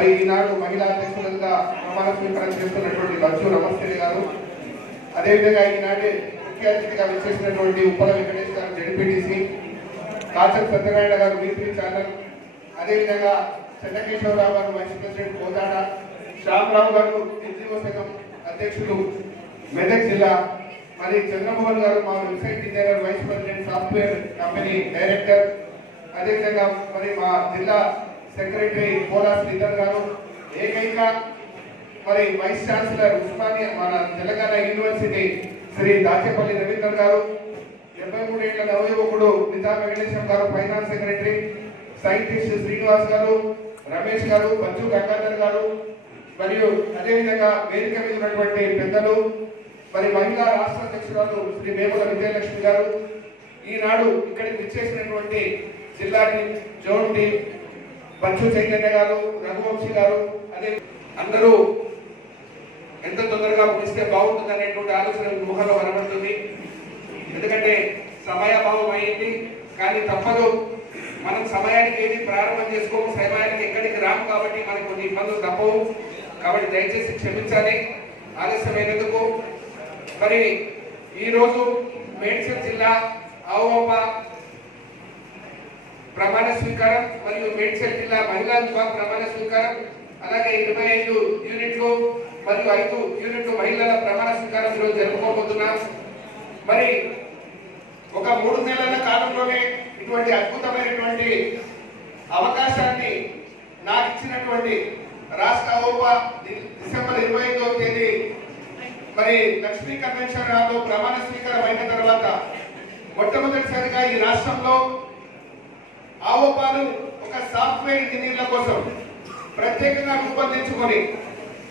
మరి ఈనాడు మహిళా అధ్యక్షులుగా ప్రమాణ స్వీకారం చేస్తున్నటువంటి బచ్చు నమస్తే గారు, అదేవిధంగా ఈనాటి ముఖ్య అతిథిగా విచ్చేసినటువంటి ఉప్పల వెంకటేష్ గారు జడ్పీటీసీ, కాచం సత్యనారాయణ గారు వీపీ ఛానల్, అదేవిధంగా చెన్నకేశ్వరరావు గారు వైస్ ప్రెసిడెంట్ కోదాడ, శ్యామరావు గారు ఎన్జిఓ సంఘం అధ్యక్షులు మెదక్ జిల్లా, మరి చంద్రమోహన్ గారు మా website designer vice president software company director, అదేవిధంగా మరి మా జిల్లా సెక్రటరీ పోలా శ్రీధర్ గారు, ఏకైక మరి వైస్ ఛాన్సలర్ ఉస్మానియా మన తెలంగాణ యూనివర్సిటీ శ్రీ దాచేపల్లి రవీందర్ గారు, 73 ఏళ్ల నవయువకుడు నిజాం వెంకటేశం గారు ఫైనాన్స్ సెక్రటరీ, సైంటిస్ట్ శ్రీనివాస్ గారు, రమేష్ గారు, బచ్చు గంగాధర్ గారు, మరియు అదేవిధంగా వేదిక మీద ఉన్నటువంటి పెద్దలు, మరి మహిళా రాష్ట్ర అధ్యక్షురాలు శ్రీ వేముల విజయలక్ష్మి గారు, ఈనాడు ఇక్కడికి విచ్చేసినటువంటి జిల్లా team, zone team, Bachchu Chaitanya garu, Raghuvamshi గారు, అదే అందరూ ఎంత తొందరగా ముగిస్తే బాగుంటుంది అనేటువంటి ఆలోచన ముఖంలో కనబడుతుంది. ఎందుకంటే సమయాభావం అయ్యింది, కానీ తప్పదు. మనం సమయానికి ఏది ప్రారంభం చేసుకోము, సమయానికి ఎక్కడికి రాము, కాబట్టి మనకు కొన్ని ఇబ్బందులు తప్పవు. కాబట్టి దయచేసి క్షమించాలి ఆలస్యమైనందుకు. మరి ఈరోజు మేడ్చల్ జిల్లా ఆవోప ప్రమాణ స్వీకారం మరియు మేడ్చల్ జిల్లా మహిళా విభాగం ప్రమాణ స్వీకారం, అలాగే 25 యూనిట్లు మరియు 5 యూనిట్లు మహిళల ప్రమాణ స్వీకారం ఈరోజు జరుపుకోబోతున్నాం. మరి ఒక 3 నెలల కాలంలోనే ఇటువంటి అద్భుతమైనటువంటి అవకాశాన్ని నాకు ఇచ్చినటువంటి రాష్ట్ర ఆవోప డిసెంబర్ 25వ తేదీ మరి లక్ష్మీ కన్వెన్షన్ హాల్లో ప్రమాణ స్వీకారం అయిన తర్వాత మొట్టమొదటిసారిగా ఈ రాష్ట్రంలో ఆవోపాలు ఒక సాఫ్ట్వేర్ ఇంజనీర్ల కోసం ప్రత్యేకంగా రూపొందించుకొని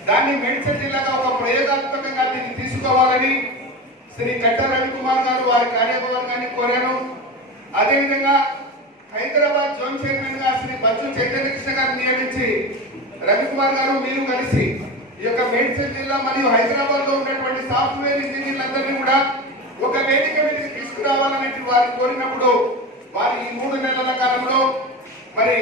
దాన్ని మేడ్చల్ జిల్లాగా ఒక ప్రయోగాత్మకంగా దీన్ని తీసుకోవాలని శ్రీ కట్ట రవికుమార్ గారు వారి కార్యవర్గాన్ని కోరాను. అదేవిధంగా హైదరాబాద్ జోన్ చైర్మన్ గా శ్రీ బచ్చు చైతన్య కృష్ణ గారిని నియమించి రవికుమార్ గారు మీరు కలిసి ఈ యొక్క మేడ్చల్ జిల్లా మరియు హైదరాబాద్ లో ఉన్నటువంటి సాఫ్ట్వేర్ ఇంజనీర్లందరినీ కూడా ఒక వేదిక మీదకి తీసుకురావాలని వారు కోరినప్పుడు వారు ఈ 3 నెలల కాలంలో మరి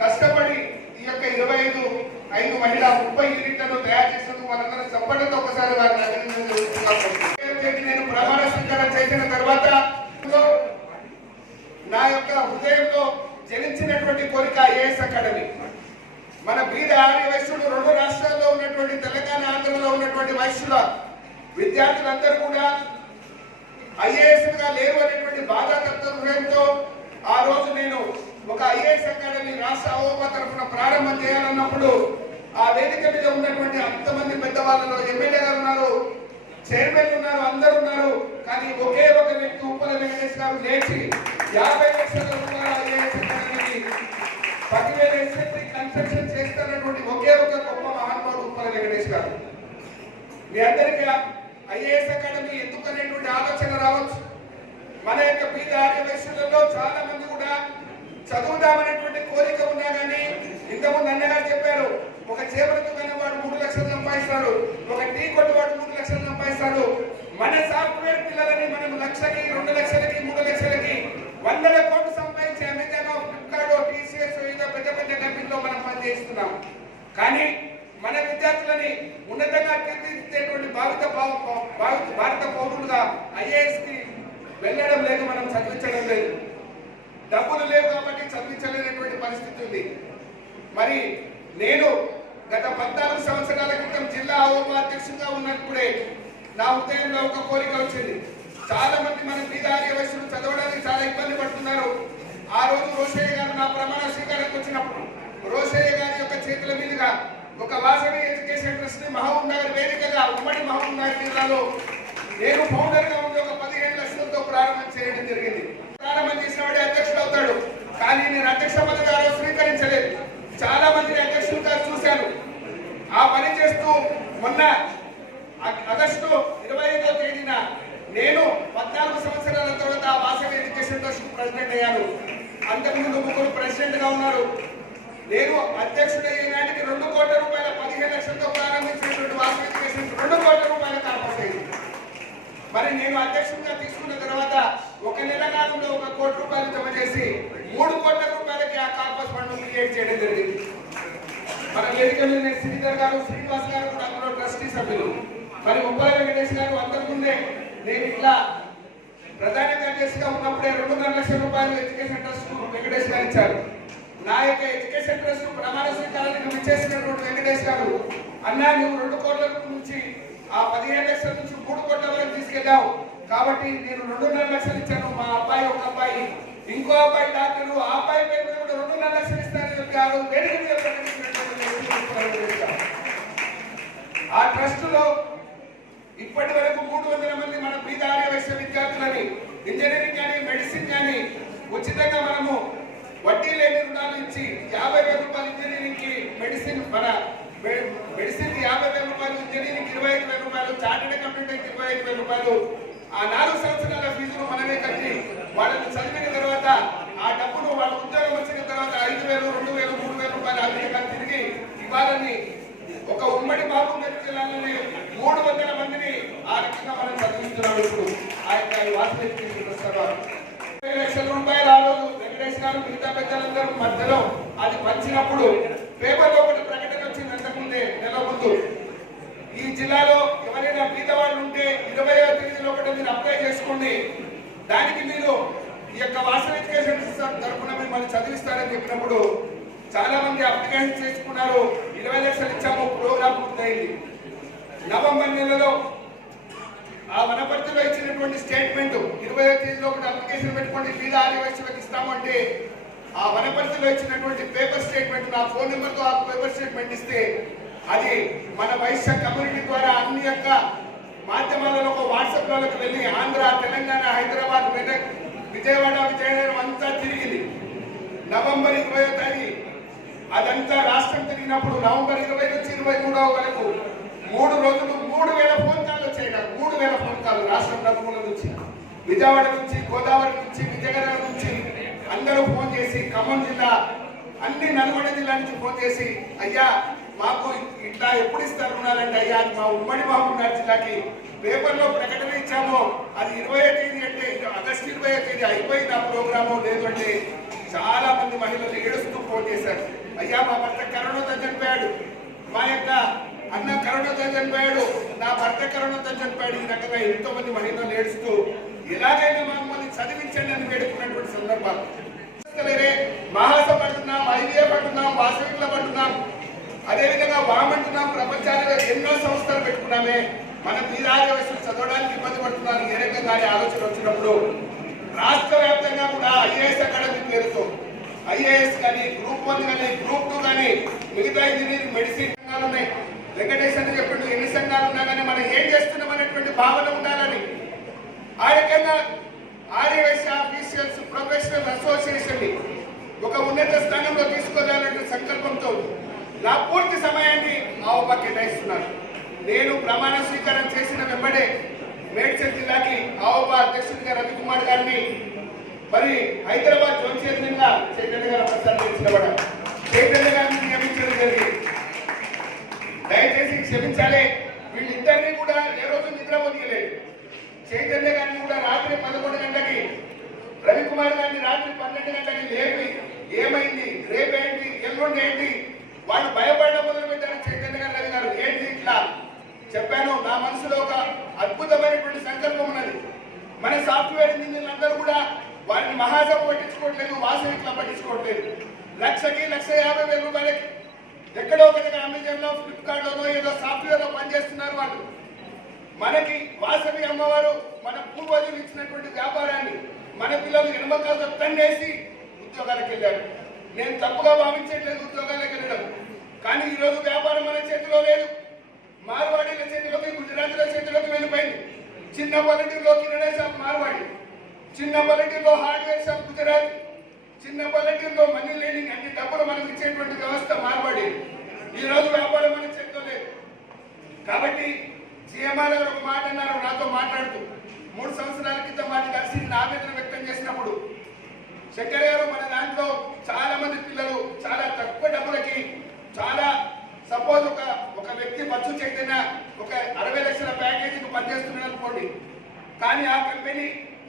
కష్టపడి ఈ యొక్క 25 మహిళా 30 యూనిట్లను తయారు చేసినందుకు మనందరం చప్పట్లతో ఒకసారి వారిని అభినందించుకుంటున్నాను. నేను ప్రమాణ స్వీకారం చేసిన తర్వాత నా యొక్క హృదయంలో జనించినటువంటి కోరిక ఐఏఎస్ అకాడమీ. మన బీద ఆర్య వైశ్యులు 2 రాష్ట్రాల్లో ఉన్నటువంటి తెలంగాణ, ఆంధ్రలో ఉన్నటువంటి వైశ్యుల విద్యార్థులందరూ కూడా ఐఏఎస్ గా లేరు అనేటువంటి బాధాతత్వ హృదయంతో ఆ రోజు నేను ఒక ఐఏఎస్ అకాడమీ రాష్ట్ర ఆవోప తరఫున ప్రారంభం చేయాలన్నప్పుడు ఆ వేదిక మీద ఉన్నటువంటి అంతమంది పెద్దవాళ్ళలో ఎమ్మెల్యే గారు ఉన్నారు, చైర్మన్ ఉన్నారు, అందరు ఉన్నారు. కానీ ఒకే ఒక వ్యక్తి ఉప్పల వెంకటేష్ గారు లేచి 50 లక్షల రూపాయల ఐఏఎస్ అకాడమీకి 10,000 ఎస్ఎఫ్టీ కన్స్ట్రక్షన్ చేస్తున్నటువంటి ఒకే ఒక గొప్ప మహానుభావుడు ఉప్పల వెంకటేష్ గారు. మీ అందరికీ ఐఏఎస్ అకాడమీ ఎందుకు అనేటువంటి ఆలోచన రావచ్చు. మన యొక్క బీద ఆర్య వైశ్యులలో చాలా మంది కూడా చదువుదామనేటువంటి కోరిక ఉన్నా కానీ ఇంతకుముందు అన్నగారు చెప్పారు, ఒక చేపల దుకాణం వాడు 3 లక్షలు సంపాదిస్తాడు, ఒక టీ కొట్టు వాడు 3 లక్షలు సంపాదిస్తాడు. మన సాఫ్ట్వేర్ పిల్లలని మనం 1 లక్షకి, 2 లక్షలకి, 3 లక్షలకి 100 కోట్లు సంపాదించి అమెజాన్, ఫ్లిప్కార్ట్, టీసీఎస్ ఇలా పెద్ద పెద్ద కంపెనీలో మనం పనిచేస్తున్నాం. కానీ మన విద్యార్థులని ఉన్నతంగా తీర్చిదిద్దేటువంటి భారత పౌరులుగా ఐఏఎస్ కి వెళ్ళడం లేదు, మనం చదివించడం లేదు. డబ్బులు లేవు కాబట్టి చదివించలేనటువంటి పరిస్థితి ఉంది. మరి నేను గత 14 సంవత్సరాల క్రితం జిల్లా ఆవోప అధ్యక్షుడిగా ఉన్నప్పుడే నా హృదయంలో ఒక కోరిక వచ్చింది. చాలా మంది మన బీద ఆర్య వైశ్యులు చదవడానికి చాలా ఇబ్బంది పడుతున్నారు. ఆ రోజు రోషయ్య గారు నా ప్రమాణ స్వీకారానికి వచ్చినప్పుడు రోషయ్య గారి యొక్క చేతుల మీదుగా ఒక వాసవి ఎడ్యుకేషన్ ట్రస్ట్ ని మహబూబ్ నగర్ వేదికగా ఉమ్మడి మహబూబ్ నగర్ జిల్లాలో నేను ఫౌండర్ గా ఉండి ఒక 15 లక్షలతో ప్రారంభం చేయడం జరిగింది. ప్రారంభం చేసిన వాడే అధ్యక్షుడు అవుతాడు, కానీ నేను అధ్యక్ష పదవిగా స్వీకరించలేదు. చాలా మంది అధ్యక్షులుగా చూశాను. ఆ పని చేస్తూ మొన్న ఆగస్టు 25వ తేదీన నేను 14 సంవత్సరాల తర్వాత వాసవి ఎడ్యుకేషన్ ట్రస్ట్ ప్రెసిడెంట్ అయ్యాను. అంతకుముందు 3 ప్రెసిడెంట్ గా ఉన్నారు. నేను అధ్యక్షుడయ్యే నాటికి 2 కోట్ల రూపాయల 15 లక్షలతో ప్రారంభించినటువంటి వాసవి ఎడ్యుకేషన్ 2 కోట్ల రూపాయల కార్పస్ అయింది. మరి నేను అధ్యక్షుడిగా తీసుకున్న తర్వాత 1 నెల కాలంలో 1 కోటి రూపాయలు జమ చేసి 3 కోట్ల రూపాయలకి ఆ కార్పస్ ఫండ్ క్రియేట్ చేయడం జరిగింది. వేదిక మీద శ్రీధర్ గారు, శ్రీనివాస్ గారు కూడా అందులో ట్రస్టీ సభ్యులు. మరి ఉప్పల వెంకటేష్ గారు అంతకుముందే నేను ఇట్లా ప్రధాన కార్యదర్శిగా ఉన్నప్పుడే 2.5 లక్షల రూపాయలు ఎడ్యుకేషన్ ట్రస్ట్ వెంకటేష్ గారు ఇచ్చారు. నా యొక్క ఎడ్యుకేషన్ ట్రస్ట్ ప్రమాణ స్వీకారానికి విచ్చేసినటువంటి వెంకటేష్ గారు, అన్నా నువ్వు 2 కోట్ల నుంచి ఆ 15 లక్షల నుంచి 3 కోట్ల వరకు తీసుకెళ్ళావు కాబట్టి నేను 2.5 లక్షలు ఇచ్చాను. మా అబ్బాయి ఒక అబ్బాయి, ఇంకో అబ్బాయి డాక్టరు, ఆ అబ్బాయి పేరు మీద కూడా 2.5 లక్షలు ఇస్తానని చెప్పి ఆ రోజు వేదిక మీద ఆ ట్రస్ట్ లో ఇప్పటి వరకు 300 మంది మన బీద ఆర్య వైశ్య విద్యార్థులని ఇంజనీరింగ్ కానీ మెడిసిన్ కానీ ఉచితంగా మనము వడ్డీ లేని రుణాలు ఇచ్చి 50,000 రూపాయలు ఇంజనీరింగ్ కి మెడిసిన్ మన మెడిసిన్ 50,000 రూపాయలు, ఇంజనీరింగ్ 25,000 రూపాయలు, చార్టెడ్ అకౌంటెంట్ 25,000 రూపాయలు, ఆ 4 సంవత్సరాల ఫీజును మనమే కట్టి వాళ్ళని చదివిన తర్వాత ఆ డబ్బును వాళ్ళ ఉద్యోగం వచ్చిన తర్వాత 5,000, 2,000, 3,000 రూపాయలు ఆ విధంగా తిరిగి ఇవ్వాలని ఒక ఉమ్మడి బాబుపేట జిల్లాలోనే 300 మందిని ఆ రకంగా మనం చదివిస్తున్నాం. ఇప్పుడు ఆ యొక్క వాస్తవిక 20 లక్షల రూపాయలు ఆ రోజు వెంకటేష్ గారు మిగతా పెద్దలందరూ మధ్యలో అది పంచినప్పుడు పేపర్లో ఒకటి ప్రకటన వచ్చింది. అంతకుముందే నెల ముందు ఈ జిల్లాలో ఎవరైనా బీదవాళ్ళు ఉంటే 20వ తేదీలో ఒకటి మీరు అప్లై చేసుకోండి, దానికి మీరు ఈ యొక్క వాసవి ఎడ్యుకేషన్ తరఫున మిమ్మల్ని చదివిస్తారని చెప్పినప్పుడు చాలా మంది అప్లికేషన్ చేసుకున్నారు. 20 లక్షలు ఇచ్చాము, ప్రోగ్రామ్ పూర్తయింది. నవంబర్ నెలలో ఆ వనపర్తిలో ఇచ్చినటువంటి స్టేట్మెంట్ 20వ తేదీలో ఒకటి అప్లికేషన్ పెట్టుకోండి బీద ఆర్య వైశ్యులకు ఇస్తామంటే ఆ వనపర్తిలో ఇచ్చినటువంటి పేపర్ స్టేట్మెంట్ నా ఫోన్ నెంబర్తో ఆ పేపర్ స్టేట్మెంట్ ఇస్తే అది మన వైశ్య కమ్యూనిటీ ద్వారా అన్ని యొక్క మాధ్యమాలలో ఒక వాట్సాప్ లోకి వెళ్ళి ఆంధ్ర, తెలంగాణ, హైదరాబాద్, మెదక్, విజయవాడ, విజయనగరం అంతా తిరిగింది. నవంబర్ 20వ తేదీ అదంతా రాష్ట్రం తిరిగినప్పుడు నవంబర్ 20 నుంచి 23వ వరకు 3 రోజులు 3,000 ఫోన్ కాల్ వచ్చాయి. 3,000 ఫోన్ కాల్ రాష్ట్రం నలుమూల నుంచి, విజయవాడ నుంచి, గోదావరి నుంచి, విజయనగరం నుంచి అందరూ ఫోన్ చేసి, ఖమ్మం జిల్లా అన్ని నల్గొండ జిల్లా నుంచి ఫోన్ చేసి, అయ్యా మాకు ఇట్లా ఎప్పుడు ఇస్తారు రుణాలంటే, అయ్యా మా ఉమ్మడి మహబూబ్నగర్ జిల్లాకి పేపర్లో ప్రకటన ఇచ్చాము, అది 20వ తేదీ అంటే ఆగస్టు 20వ తేదీ అయిపోయింది ఆ ప్రోగ్రాము, లేదు అంటే చాలా మంది మహిళలు ఏడుస్తూ ఫోన్ చేశారు. అయ్యా మా భర్త కరోనాతో చనిపోయాడు, మా యొక్క అన్న కరోనాతో చనిపోయాడు, నా భర్త కరోనాతో చనిపోయాడు. ఈ రకంగా ఎంతో మంది మహిళలు ఏడుస్తూ ఎలాగైనా మమ్మల్ని చదివించండి అని వేడుకున్నటువంటి సందర్భాలు. మహాసభ అంటున్నాం, ఐవీఎఫ్ అంటున్నాం, వాసవికుల అంటున్నాం, అదేవిధంగా వామంటున్నాం, ప్రపంచాలలో ఎన్నో సంస్థలు పెట్టుకున్నామే. మన బీద ఆర్య వైశ్యులు చదవడానికి ఇబ్బంది పడుతున్నారు. ఏ రకంగా ఆలోచన వచ్చినప్పుడు రాష్ట్ర వ్యాప్తంగా కూడా ఐఏఎస్ అకాడమీ పేరుతో ఐఏఎస్ కానీ, గ్రూప్ 1 కానీ, గ్రూప్ 2 కానీ, మిగతా ఇంజనీరింగ్, మెడిసిన్ సంఘాలు ఉన్నాయి. వెంకటేష్ అని చెప్పండి, ఎన్ని సంఘాలు ఉన్నా కానీ మనం ఏం చేస్తున్నాం అనేటువంటి భావన ఉండాలని ఆ రకంగా Arya Vaishya officials professional association ని ఒక ఉన్నత స్థానంలో తీసుకోవాలనే సంకల్పంతో నా పూర్తి సమయాన్ని ఆవుపా కేటాయిస్తున్నాను. నేను ప్రమాణ స్వీకారం చేసిన వెంబడే మేడ్చల్ జిల్లాకి ఆవుపా అధ్యక్షుడిగా రవికుమార్ గారిని, మరి హైదరాబాద్ జోన్ చైర్మన్ గా చైతన్య గారు ప్రస్తావించబడ చైతన్య గారిని నియమించడం జరిగింది. దయచేసి క్షమించాలి, వీళ్ళిద్దరినీ కూడా ఏ రోజు నిద్రపోతీయలేదు. చైతన్య గారిని కూడా రాత్రి 11 గంటలకి, రవికుమార్ గారిని రాత్రి 12 గంటలకి లేపి ఏమైంది, రేపేంటి, ఎల్లుండి ఏంటి, వాళ్ళు భయపడడం మొదలు పెట్టారు. చైతన్య గారు, రవి గారు ఏంటి ఇట్లా చెప్పాను. నా మనసులో ఒక అద్భుతమైనటువంటి సంకల్పం ఉన్నది. మన సాఫ్ట్వేర్ ఇంజనీర్లు అందరూ కూడా వారిని మహాసభ పట్టించుకోవట్లేదు, వాసవికులా పట్టించుకోవట్లేదు. 1,00,000కి 1,50,000 రూపాయలకి ఎక్కడో ఒకటిగా అమెజాన్ లో, ఫ్లిప్కార్ట్ లోనో ఏదో సాఫ్ట్వేర్ లో పనిచేస్తున్నారు వాళ్ళు. మనకి వాసవి అమ్మవారు మన పూర్వజులు ఇచ్చినటువంటి వ్యాపారాన్ని మన పిల్లలు ఎనమకాలతో తండేసి ఉద్యోగాలకు వెళ్ళారు. నేను తప్పుగా భావించట్లేదు ఉద్యోగాలకు వెళ్ళడం, కానీ ఈ రోజు వ్యాపారం మన చేతిలో లేదు, మార్వాడీల చేతిలోకి, గుజరాతీల చేతిలోకి వెళ్ళిపోయింది. చిన్న పల్లెటూరులో కిరాణా షాప్ మార్వాడి, చిన్న పల్లెటూరులో హార్డ్వేర్ షాప్ గుజరాత్, చిన్న పల్లెటూరులో మనీ లేని అన్ని డబ్బులు మనకు ఇచ్చేటువంటి వ్యవస్థ మార్వాడి. ఈ రోజు వ్యాపారం మన చేతిలో లేదు. కాబట్టి సీఎంఆర్ గారు ఒక మాట అన్నారు నాతో మాట్లాడుతూ, 3 సంవత్సరాల క్రితం వారిని కలిసి ఆవేదన వ్యక్తం చేసినప్పుడు, శంకర్ గారు మన దాంట్లో చాలా మంది పిల్లలు చాలా తక్కువ డబ్బులకి, చాలా సపోజ్ ఒక వ్యక్తి బచ్చు చైతన్య ఒక 60 లక్షల ప్యాకేజీకి పనిచేస్తున్నాడు అనుకోండి, కానీ ఆ కంపెనీ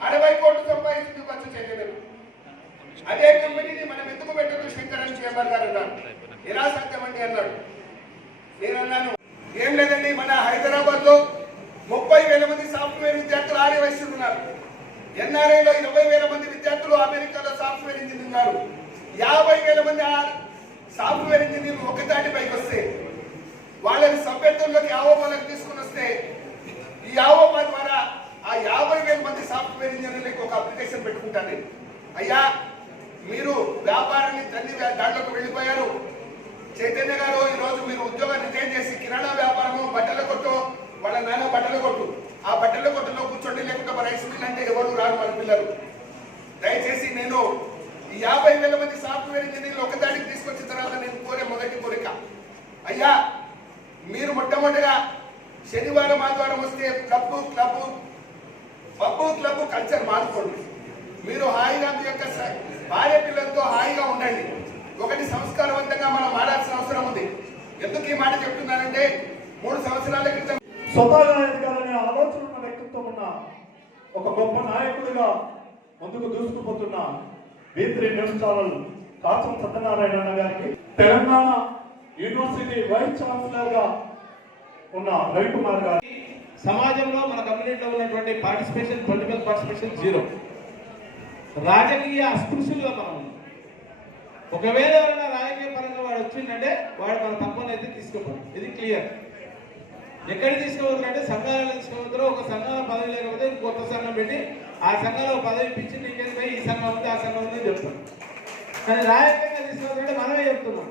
60 కోట్లు సంపాదిస్తుంది బచ్చు చైతన్య. అదే కంపెనీని మనం ఎందుకు పెట్టదు శంకర్ అని సీఎంఆర్ గారు అన్నారు. ఎలా సాధ్యమండి అన్నాడు. నేనన్నాను ఏం లేదండి, మన హైదరాబాద్ లో 30,000 మంది సాఫ్ట్వేర్ విద్యార్థులు ఆర్యవైశ్యులు ఉన్నారు. ఎన్ఆర్ఐలో 20,000 మంది విద్యార్థులు అమెరికాలో సాఫ్ట్వేర్ ఇంజనీర్లు ఉన్నారు. 50,000 మంది సాఫ్ట్వేర్ ఇంజనీర్లు ఒకదాటి పైకి వస్తే వాళ్ళని సభ్యత్వంలోకి ఆవోపాలకు తీసుకుని వస్తే ఈ ఆవోపా ద్వారా ఆ 50,000 మంది సాఫ్ట్వేర్ ఇంజనీర్లకు ఒక అప్లికేషన్ పెట్టుకుంటాను. అయ్యా మీరు వ్యాపారాన్ని తల్లి దాంట్లోకి వెళ్ళిపోయారు. చైతన్య గారు ఈ రోజు మీరు ఉద్యోగం రిజైన్ చేసి కిరాణా వ్యాపారము, బట్టల కొట్టు, వాళ్ళ నాన్న బట్టల కొట్టు, ఆ బట్టల కొట్టులో కూర్చోండి, లేకుంటే రైస్ మిల్ అంటే ఎవరు రారు మన పిల్లలు. దయచేసి నేను ఈ 50,000 మంది సాఫ్ట్వేర్ ఇంజనీర్లు ఒకదానికి తీసుకొచ్చిన తర్వాత నేను కోరే మొదటి కోరిక, అయ్యా మీరు మొట్టమొదటిగా శనివారం ఆదివారం వస్తే పబ్బు క్లబ్ కల్చర్ మానుకోండి. మీరు హాయిగా మీ యొక్క భార్య పిల్లలతో హాయిగా ఉండండి. ఒకటి సంస్కారవంతంగా మనం మారాల్సిన అవసరం ఉంది. ఎందుకు ఈ మాట చెప్తున్నానంటే 3 సంవత్సరాల క్రితం స్వతహాగా ఎదగాలనే ఆలోచన ఉన్న వ్యక్తిత్వం ఉన్న ఒక గొప్ప నాయకుడిగా ముందుకు దూసుకుపోతున్న V3 న్యూస్ ఛానల్ కాసం సత్యనారాయణ గారికి, తెలంగాణ యూనివర్సిటీ వైస్ ఛాన్సలర్ గా ఉన్న రవికుమార్ గారు, సమాజంలో మన కమ్యూనిటీలో ఉన్నటువంటి పొలిటికల్ పార్టిసిపేషన్ 0, రాజకీయ అస్పృశ్యులుగా మనం ఉన్నాం. ఒకవేళ ఎవరైనా రాజకీయ పరంగా వాడు వచ్చిందంటే వాడు మన తప్పని అయితే తీసుకోపోదు. ఇది క్లియర్. ఎక్కడికి తీసుకోవద్దు అంటే సంఘాలను తీసుకోవద్దు. ఒక సంఘంలో పదవి లేకపోతే కొత్త సంఘం పెట్టి ఆ సంఘంలో పదవి ఇప్పించి నీకేందుకు ఈ సంఘం ఉంది ఆ సంఘం ఉంది చెప్తాం. కానీ రాజకీయంగా తీసుకోవద్దంటే మనమే చెప్తున్నాం.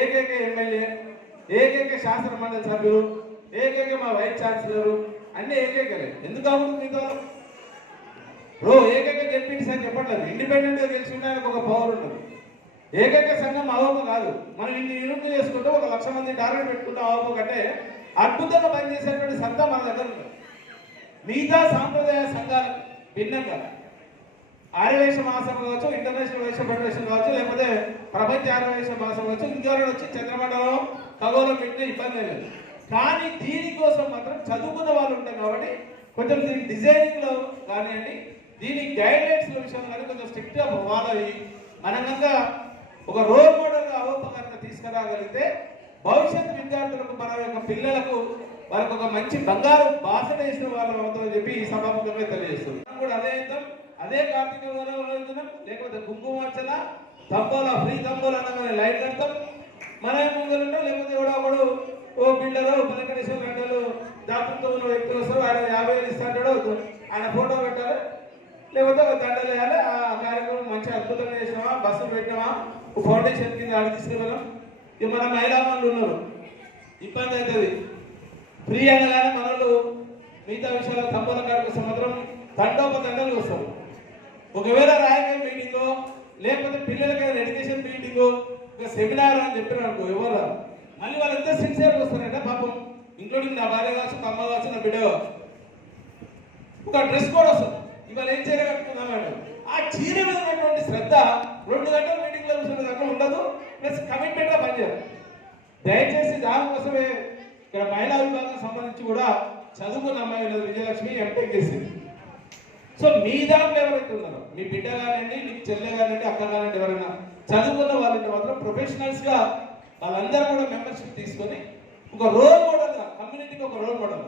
ఏకైక ఎమ్మెల్యే, ఏకైక శాసన మండలి సభ్యులు, ఏకైక మా వైస్ ఛాన్సలర్ అన్నీ ఏకైకలే. ఎందుకు అవుతుంది మీతో ఏకైక గెలిపించి అని చెప్పట్లేదు. ఇండిపెండెంట్ గా గెలిచి ఉండడానికి ఒక పవర్ ఉంటుంది. ఏకైక సంఘం అవోప కాదు. మనం ఇన్ని యూనిట్లు చేసుకుంటూ 1,00,000 మంది టార్గెట్ పెట్టుకుంటాం. అవోప కంటే అద్భుతంగా పనిచేసేటువంటి సత్తా మన దగ్గర ఉంటుంది. మిగతా సాంప్రదాయ సంఘాలకు భిన్నంగా ఆర్యవైశ్య మహాసభ కావచ్చు, ఇంటర్నేషనల్ వైశ్య ఫెడరేషన్ కావచ్చు, లేకపోతే ప్రపంచ ఆర్యవైశ్య మహాసభ కావచ్చు, ఇంకెవరైనా వచ్చి చంద్రమండలం ఖగోళం పెట్టిన ఇబ్బంది లేదు. కానీ దీనికోసం మాత్రం చదువుకున్న వాళ్ళు ఉంటాం కాబట్టి కొంచెం దీని డిజైనింగ్ లో కానివ్వండి, దీని గైడ్ లైన్స్ విషయం కానీ కొంచెం స్ట్రిక్ట్ గా ఫాలో అయ్యి మనం కనుక ఒక రోల్ మోడల్ గా అవోపకరణ తీసుకురాగలిగితే భవిష్యత్ విద్యార్థులకు, మన యొక్క పిల్లలకు వారికి ఒక మంచి బంగారు బాసట వేసిన వాళ్ళు అవుతామని చెప్పి ఈ సభాముఖంగా తెలియజేస్తుంది. కూడా అదే యుద్ధం, అదే కార్తీక వనం, లేకపోతే కుంకుమార్చన, తంబోలా ఫ్రీ తంబోలా అన్నగానే లైన్ కడతాం. మన ముంగలు ఉంటాం, లేకపోతే కూడా ఒకడు ఓ బిల్డరు వెంకటేశ్వర గంటలు జాతరతో ఉన్న వ్యక్తులు వస్తారు. ఆయన 50,000 ఇస్తాడు, ఆయన ఫోటో పెట్టాలి, లేకపోతే ఒక దండలు వేయాలి. ఆ కార్యక్రమం మంచి అద్భుతంగా చేసినామా, బస్సులు పెట్టినామా, ఫౌండేషన్ కింద ఆడ తీసుకెళ్ళాం. ఇక మన మహిళా మనులు ఉన్నారు, ఇబ్బంది అవుతుంది. ఫ్రీ అనగానే మనలు మిగతా విషయాల తంబోల కార్యక్రమం మాత్రం దండోపదండలు వస్తారు. ఒకవేళ రాజకీయ మీటింగ్ లేకపోతే పిల్లలకైనా ఎడ్యుకేషన్ మీటింగ్, ఒక సెమినార్ అని చెప్పినారు అనుకో, ఎవరు మళ్ళీ వాళ్ళు ఎంత సిన్సియర్గా వస్తారంటే పాపం, ఇంక్లూడింగ్ నా భార్య కావచ్చు, మా అమ్మ కావచ్చు, నా బిడ్డ కావచ్చు, ఒక డ్రెస్ కోడ్ వస్తుంది. ఇవాళ ఏం చీర కట్టుకున్నామంటే ఆ చీర మీద ఉన్నటువంటి శ్రద్ధ 2 గంటల మీటింగ్ లో కూర్చున్న దగ్గర ఉండదు. ప్లస్ కమిట్మెంట్ గా పనిచేయాలి. దయచేసి దానికోసమే ఇక్కడ మహిళా విభాగం సంబంధించి కూడా చదువుకున్న అమ్మాయి విజయలక్ష్మి ఎంటెక్ చేసింది. సో మీ దాంట్లో ఎవరైతే ఉన్నారో, మీ బిడ్డ కానివ్వండి, మీకు చెల్లె కానివ్వండి, అక్క కానివ్వండి, ఎవరైనా చదువుకున్న వాళ్ళంటే మాత్రం ప్రొఫెషనల్స్ గా వాళ్ళందరూ కూడా మెంబర్షిప్ తీసుకొని ఒక రోల్ మోడల్ గా కమ్యూనిటీకి ఒక రోల్ మోడల్.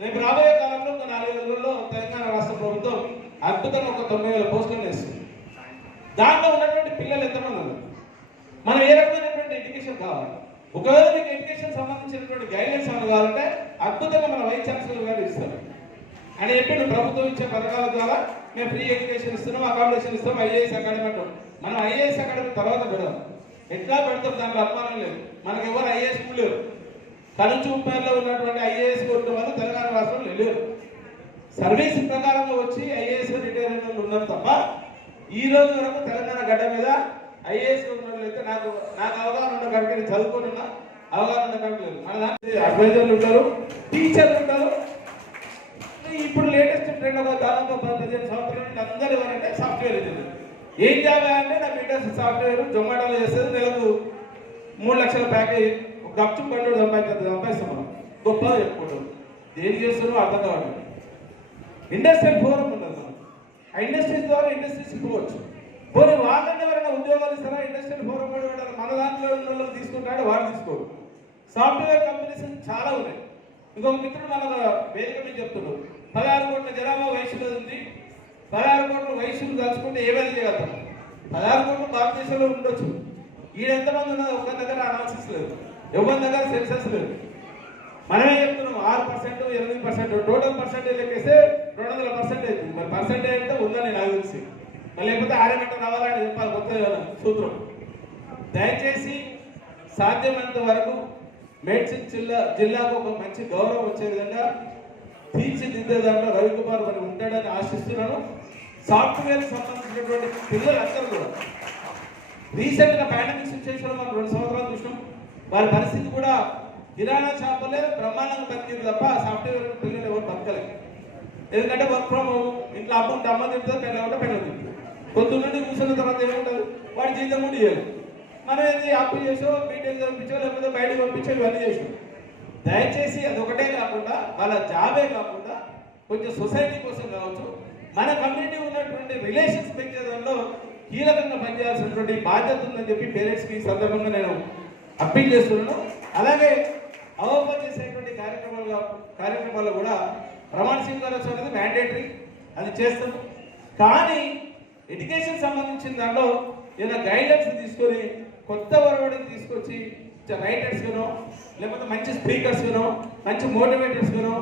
రేపు రాబోయే కాలంలో ఒక 4 రోజుల్లో తెలంగాణ రాష్ట్ర ప్రభుత్వం అద్భుతంగా ఒక 90,000 పోస్టులు వేస్తుంది. దాంట్లో ఉన్నటువంటి పిల్లలు ఎంతమంది ఉన్నారు, మనం ఏ రకమైనటువంటి ఎడ్యుకేషన్ కావాలి, ఒకవేళ మీకు ఎడ్యుకేషన్ సంబంధించినటువంటి గైడ్లైన్స్ ఏమైనా కావాలంటే అద్భుతంగా మన వైస్ ఛాన్సలర్ గారు ఇస్తారు. ఆయన చెప్పి ప్రభుత్వం ఇచ్చే పథకాల ద్వారా మేము ఫ్రీ ఎడ్యుకేషన్ ఇస్తున్నాం, అకామిడేషన్ ఇస్తాం, ఐఏఎస్ అకాడమీ అంటాం. మనం ఐఏఎస్ అకాడమీ తర్వాత పెడదాం, ఎట్లా పెడతాం దాంట్లో అనుమానం లేదు. మనకు ఎవరు ఐఏఎస్ లేరు. కనుచూపులో ఉన్నటువంటి ఐఏఎస్ కొట్టిన వాళ్ళు తెలంగాణ రాష్ట్రంలో లేరు. సర్వీస్ ప్రకారంగా వచ్చి ఐఏఎస్ రిటైర్ అయిన వాళ్ళు ఉన్నారు తప్ప ఈ రోజు వరకు తెలంగాణ గడ్డ మీద ఐఏఎస్ ఉన్నట్లయితే నాకు అవగాహన ఉన్న కనుక నేను చదువుకుంటున్నా, అవగాహన ఉన్న కనుక లేదు. మన దాంట్లో అడ్వైజర్లు ఉంటారు, టీచర్లు ఉంటారు. ఇప్పుడు లేటెస్ట్ ట్రెండ్ ఒక దాదాపు 15 సంవత్సరాల నుండి అందరూ ఎవరంటే సాఫ్ట్వేర్ ఇంజనీర్. ఏం జాబ్ అంటే నాకు ఇండస్ట్రీ సాఫ్ట్వేర్ జొమాటోలో చేస్తుంది, నెలకు 3 లక్షల ప్యాకేజ్, గప్చు పండు సంపాదిస్తాం. మనం గొప్పగా చెప్పుకుంటాం. దేని చేస్తున్నారో అర్థం కావాలి. ఇండస్ట్రియల్ ఫోరం ఉంటుంది, మనం ఆ ఇండస్ట్రీస్ ద్వారా ఇండస్ట్రీస్ పోవచ్చు. పోనీ వాళ్ళని ఎవరైనా ఉద్యోగాలు ఇస్తారా? ఇండస్ట్రియల్ ఫోరం కూడా మన దాంట్లో తీసుకుంటాడు, వాడు తీసుకోడు. సాఫ్ట్వేర్ కంపెనీస్ చాలా ఉన్నాయి. ఇంకొక మిత్రుడు మన వేదిక మీద చెప్తున్నాడు 16 కోట్ల జనాభా వయసులో ఉంది. 16 కోట్ల వయసులు కలుసుకుంటే ఏమైనా చేయగలుగుతాం. 16 కోట్లు భారతదేశంలో ఉండొచ్చు. ఈడ ఎంతమంది ఉన్నదో ఒక్క దగ్గర అనాలిసిస్ లేదు, ఎవరి దగ్గర సెన్సెస్ లేదు. మనమే చెప్తున్నాం 6%, 8%, టోటల్ పర్సెంటేజ్ లెక్కేస్తే 200% మరి పర్సెంటేజ్ అంటే ఉందని నాకు తెలిసి, మరి లేకపోతే ఆరేమంట రావాలని చెప్పాలి కొత్త సూత్రం. దయచేసి సాధ్యమైనంత వరకు మేడ్చల్ జిల్లాకు ఒక మంచి గౌరవం వచ్చే విధంగా తీర్చిదిద్దే దాంట్లో రవికుమార్ మరి ఉంటాడని ఆశిస్తున్నాను. సాఫ్ట్వేర్ సంబంధించినటువంటి పిల్లలందరూ కూడా రీసెంట్గా పాండమిక్ సిచ్యువేషన్ మనం 2 సంవత్సరాలు చూసినాం. వారి పరిస్థితి కూడా కిరాణా షాపులే బ్రహ్మాండంగా బతికింది తప్ప సాఫ్ట్వేర్ పిల్లలు ఎవరు బతకలేదు. ఎందుకంటే వర్క్ ఫ్రమ్ హోమ్, ఇంట్లో అమౌంట్ అమ్మ తింటుంది, పెళ్ళ తింటుంది. పొద్దున్నండి కూర్చున్న తర్వాత ఏముంటుంది, వాడి జీతం కూడా ఇవ్వాలి. మనం ఏంటి అప్పు చేసో మీటింగ్ పంపించో లేకపోతే బయటకు పంపించో ఇవన్నీ చేసాం. దయచేసి అదొకటే కాకుండా వాళ్ళ జాబే కాకుండా కొంచెం సొసైటీ కోసం కావచ్చు, మన కమ్యూనిటీ ఉన్నటువంటి రిలేషన్స్ పెంచేదానిలో కీలకంగా పనిచేయాల్సినటువంటి బాధ్యత ఉందని చెప్పి పేరెంట్స్కి ఈ సందర్భంగా నేను అప్పీల్ చేస్తున్నాను. అలాగే అవగాహన చేసేటువంటి కార్యక్రమాల్లో కూడా ప్రమాణ స్వీకారోత్సవం అనేది మ్యాండేటరీ, అది చేస్తాం. కానీ ఎడ్యుకేషన్ సంబంధించిన దాంట్లో ఏదైనా గైడ్లైన్స్ తీసుకొని కొత్త వరవడిని తీసుకొచ్చి రైటర్స్ గానో లేకపోతే మంచి స్పీకర్స్ గానో మంచి మోటివేటర్స్ గానో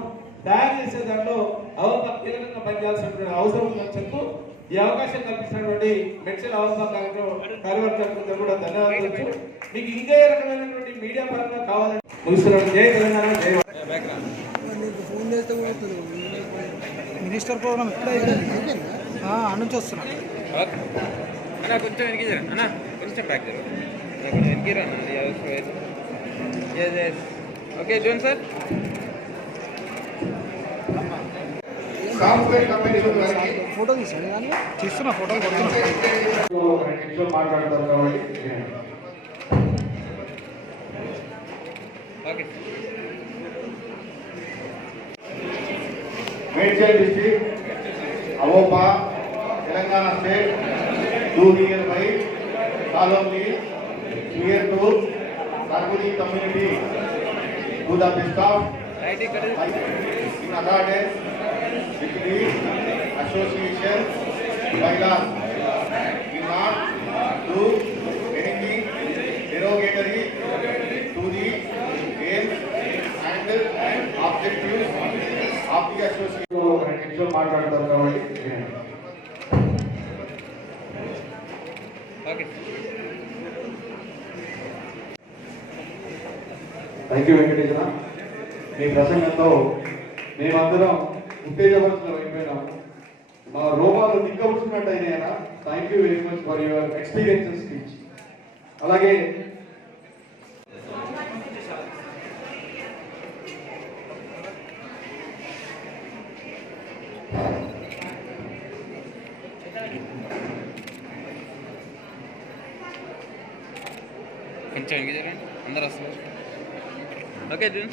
తయారు చేసే దాంట్లో అవగాహన కీలకంగా పనిచేయాల్సినటువంటి అవసరం ఉందని చెప్తూ ఈ అవకాశం కల్పించినటువంటి మెడ్చల్ అవగాహన కార్యవర్గాలకు కూడా ధన్యవాదాలు. మీకు ఇంకా ఏ రకమైనటువంటి మీడియా పరంగా కావాలని ముగిస్తున్నాను. జై తెలంగాణ, జై ఫోన్ చేస్తే కూడా మినిస్టర్ ప్రోగ్రామ్ ఎప్పుడైతే నుంచి వస్తున్నా అన్న కొంచెం వెనక్కి అన్న, కొంచెం బ్యాక్ కొంచెం వెనక్కి రా. Okay zone sir. సాఫ్ట్వేర్ కంపెనీల వారికి ఫోటో తీసాను కానీ తీస్తున్నా ఫోటో కొడుతున్నా. మాట్లాడతారు కాబట్టి okay Medchal district AVOPA Telangana state 2 years by solemnly swear to serve the community to the best of right ఇక్కడ in accordance with the association bylaws. We not do anything derogatory to the aims and objectives of the association. మాట్లాడతారు కాబట్టి okay thank you Venkateswara. మీ ప్రసంగంతో మేమందరం ఉత్తేజపరచడం అయిపోయినాము. మా రోమాలు నిక్కబుచ్చినట్టు అయినా. Thank you very much for your experiences speech. అలాగే కొంచెం వెనక్కి చూడండి, అందరు వస్తున్నారు. ఓకే జోన్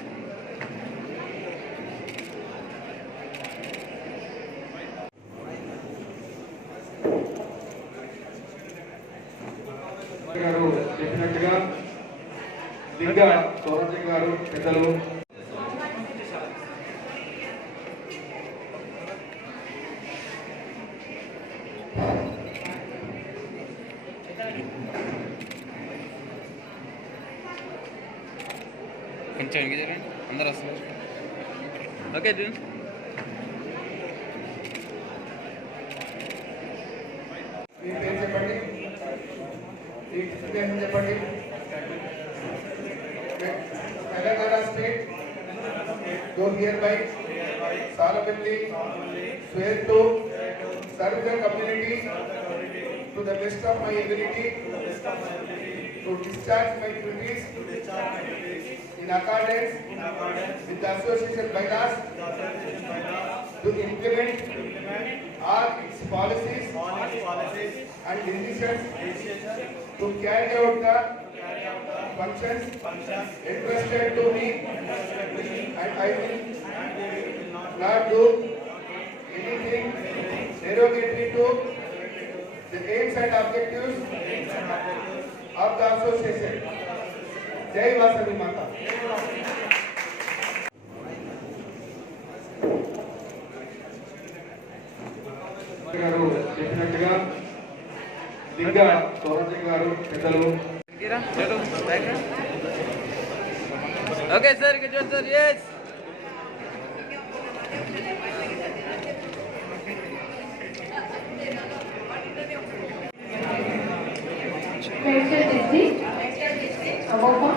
గారు చెప్పినట్టుగా లింగా సౌరంజన్ గారు పెద్దలు కొంచెం వెనక్కి చూడండి, అందరు వస్తున్నారు. ఓకే జోన్ మీ పేరు చెప్పండి, మీ పేరు చెప్పండి. Telangana state do hereby solemnly swear to serve the community to the best of my ability, to discharge my duties in accordance with the association bylaws, to implement all its policies and decisions, to carry out the functions entrusted to me, and I will not do anything derogatory to the aims and objectives of the association. జై వాసవి మాత. గారు చెప్పినట్టుగా లింగా సౌరంజన్ గారు పెద్దలు okay sir ఇక్కడ చూడండి sir. Yes Special district, Avova,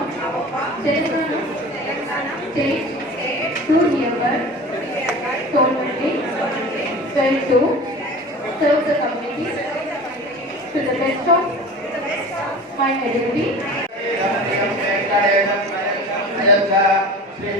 Telangana, State, to nearby, Solmati, well to serve the community to the best of my ability. Shri